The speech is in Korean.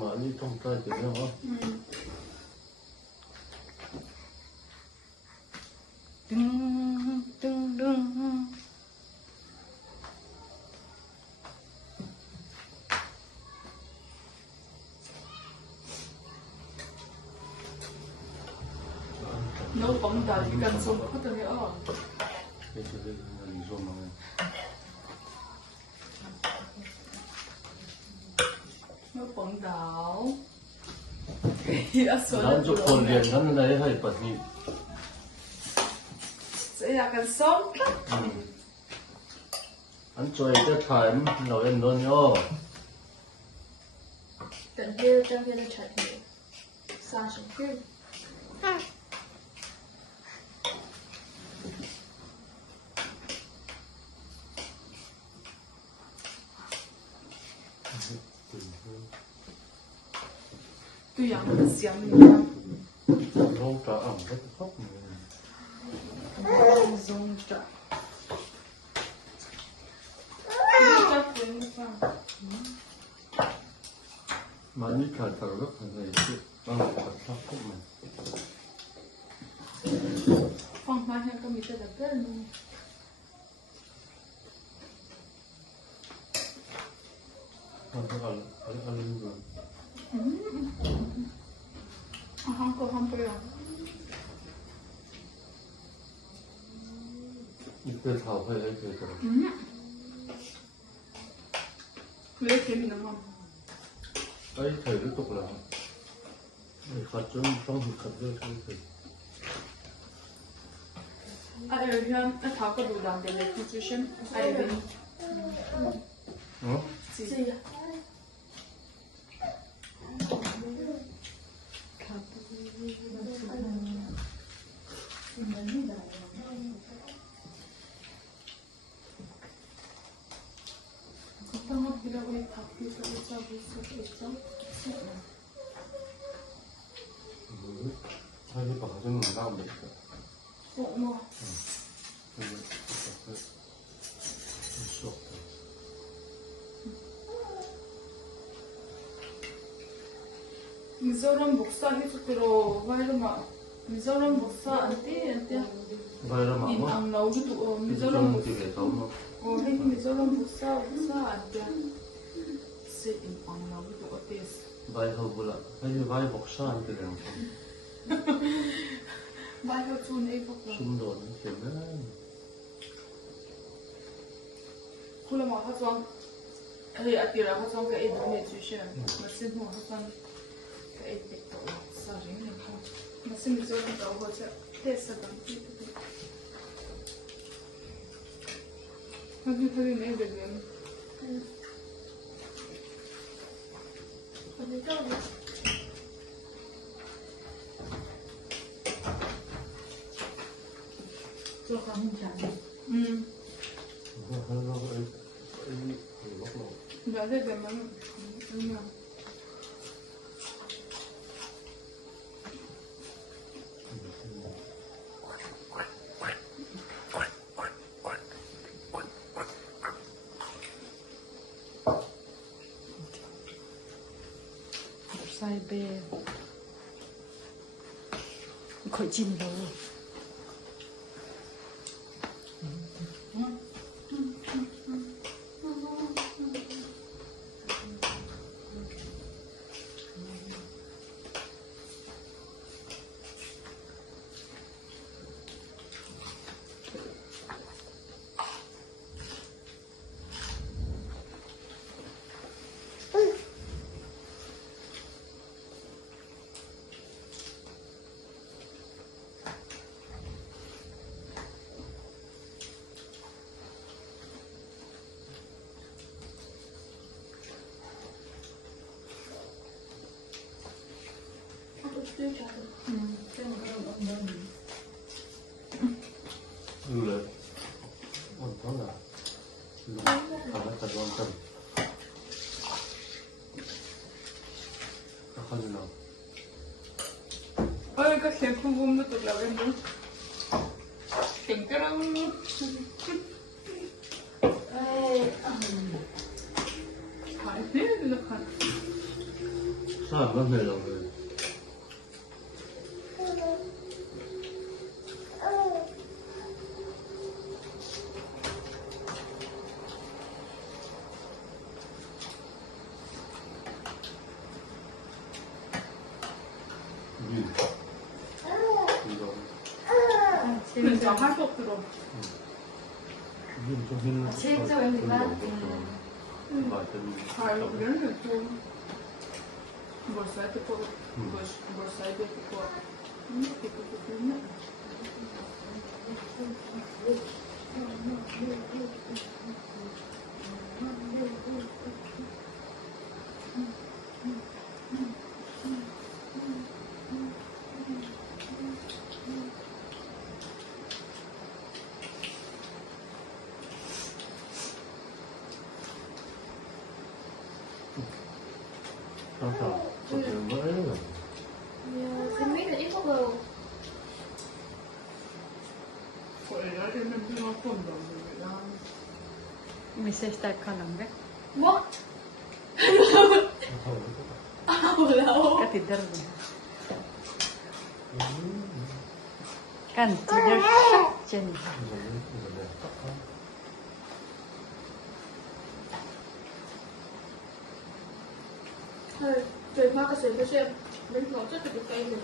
많이 통짜지네요. 둥둥둥. nấu bóng đá thì cần dùng có từ nữa. nấu bóng đảo. 난 조건 렌는 내 해봤니? sẽ là cần sống. 안 좋아해 타임 너는 너요.等这照片的产品撒上去。 tuy rằng nó xiêm nữa 너무 잘 안 됐어. dùng trả 많이 잘 따라가 근데 이게 딱 잡고만. phong mai hay có mình sẽ đặt rất luôn. 알는 거. không có không phải là 이때 사업해야 되더라. lấy kiếm mình đúng không? 아이 잘을 또 그래. 가좀 좀 가져 좀. ai ở hiện nó tháo có đủ làm để lấy nutrition ai ở bên 어? gì Estamos viendo hoy capítulo 사실 가져는 나가면 되겠다. 뭐 수 없다. 미zoram 목사 해주기로 바이러마 미zoram 목사 안티 바이러마 in 뭐? ang naujutu mizoram hengi mizoram 목사 안티 sit in ang naujutu otes 바이허블라. 사실 바이 목사한테 되는 거. 바이러 준 에이버고 숨도 안 되면 콜라마 하정 hey atira ha정 ka edu nutrition masin ho hasan ka edik to sa ring ne ko masin mizoram to ho cha tesa dam ti Hadi ne dedim? Hadi tamam. Cho con không chán. Đã thế để mà Sai bê. Khỏi chín đâu. 그래. 원터나. 가볍다 원터. 하지나. ơi các xem không vung nó tục là bên đó tỉnh cái đó Nej, det är nog kan. Samma mellan det. Men jag har fått det då. 진짜 웬일이야? Har jag glömt det på? Bordssätet på. Bordssätet på. Xin biết là ít có bầu. Får jag göra det med mina fonder? May sa start ka lang ba? What? Wala ko. Katidar ba? Kan, tidar siya dyan. Thôi, trời hoa cái sợi cái xem. Bên ngõ chắc là cái cây mình.